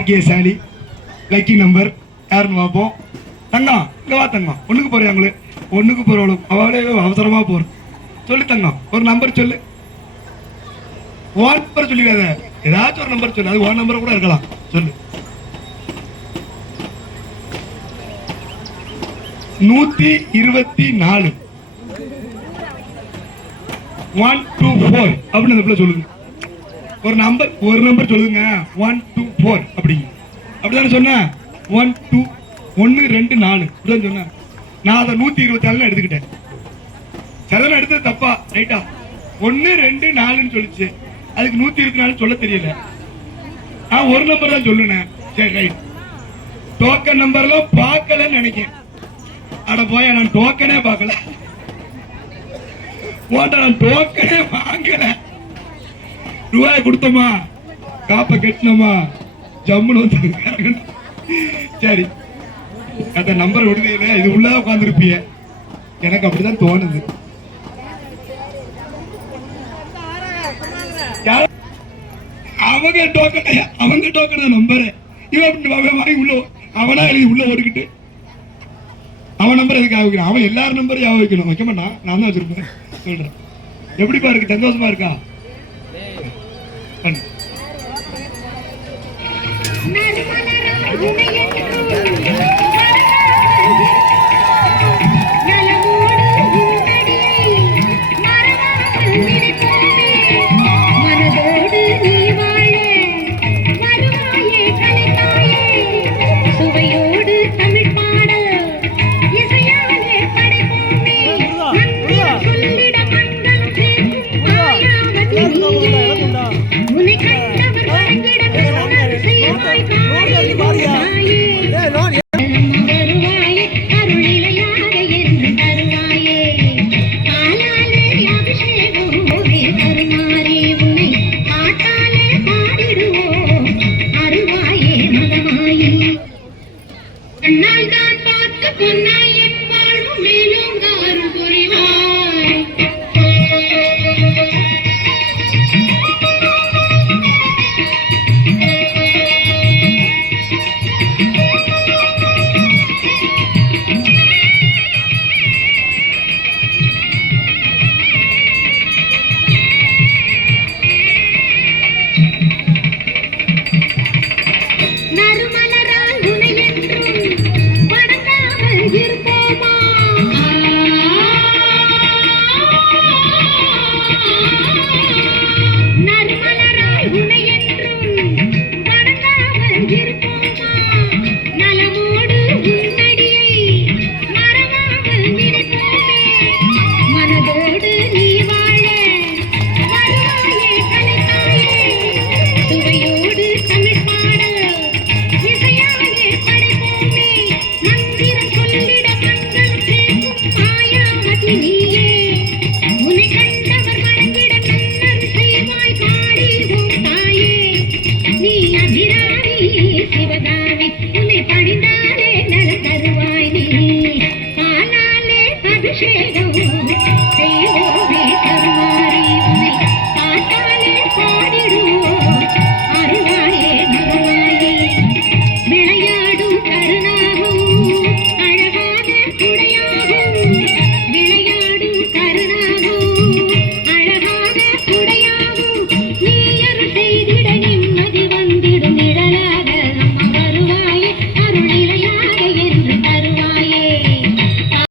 பாக்கியசாலி lucky number யாருன்னு பார்ப்போம். தங்கம் இங்க வா தங்கம். ஒண்ணுக்கு போறியாங்களே, ஒண்ணுக்கு போறவளும் அவளே அவசரமா போறோம். சொல்லு தங்கம், ஒரு நம்பர் சொல்லு. ஓன் நம்பர் சொல்லிக்காத, ஏதாச்சும் ஒரு நம்பர் சொல்லு. அது ஓன் நம்பர் கூட இருக்கலாம். சொல்லு. 124 124 அப்படின்னு அந்த பிள்ளை சொல்லுங்க. ஒரு நம்பர் சொல்லுங்க. 124 அப்படிங்க. அப்படிதானே சொன்ன? 1 2 1 2 4 அப்படிதான் சொன்ன. நான் அதை 124 எடுத்துக்கிட்டேன். சரிதான எடுத்தது தப்பா ரைட்டா? 1 2 4 சொல்லிச்சு. அதுக்கு 124 சொல்ல தெரியல. நான் ஒரு நம்பர் தான் சொல்லுனேன். சரி ரைட். டோக்கன் நம்பர்லாம் பார்க்கலன்னு நினைக்கிறேன். அட போய, நான் டோக்கனே பார்க்கல. நான் டோக்கனே வாங்கல. ரூபாய் கொடுத்தோமா, காப்ப கட்டினோமா, ஜம்முன்னு வந்து. சரி, அந்த நம்பர் விடுதல இது உள்ள உட்கார்ந்துருப்பிய. எனக்கு அப்படிதான் தோணுது. அவங்க டோக்கன் நம்பர் இவன் வாங்கி உள்ள அவனா எழுதி உள்ள ஓடிக்கிட்டு அவன் நம்பர் எதுக்கு வைக்கணும்? அவன் எல்லாரும் நம்பரும் யாவை வைக்கணும்? வைக்க மாட்டான். நான் தான் வச்சிருப்பேன். சொல்றேன். எப்படிப்பா இருக்கு? சந்தோஷமா இருக்கா?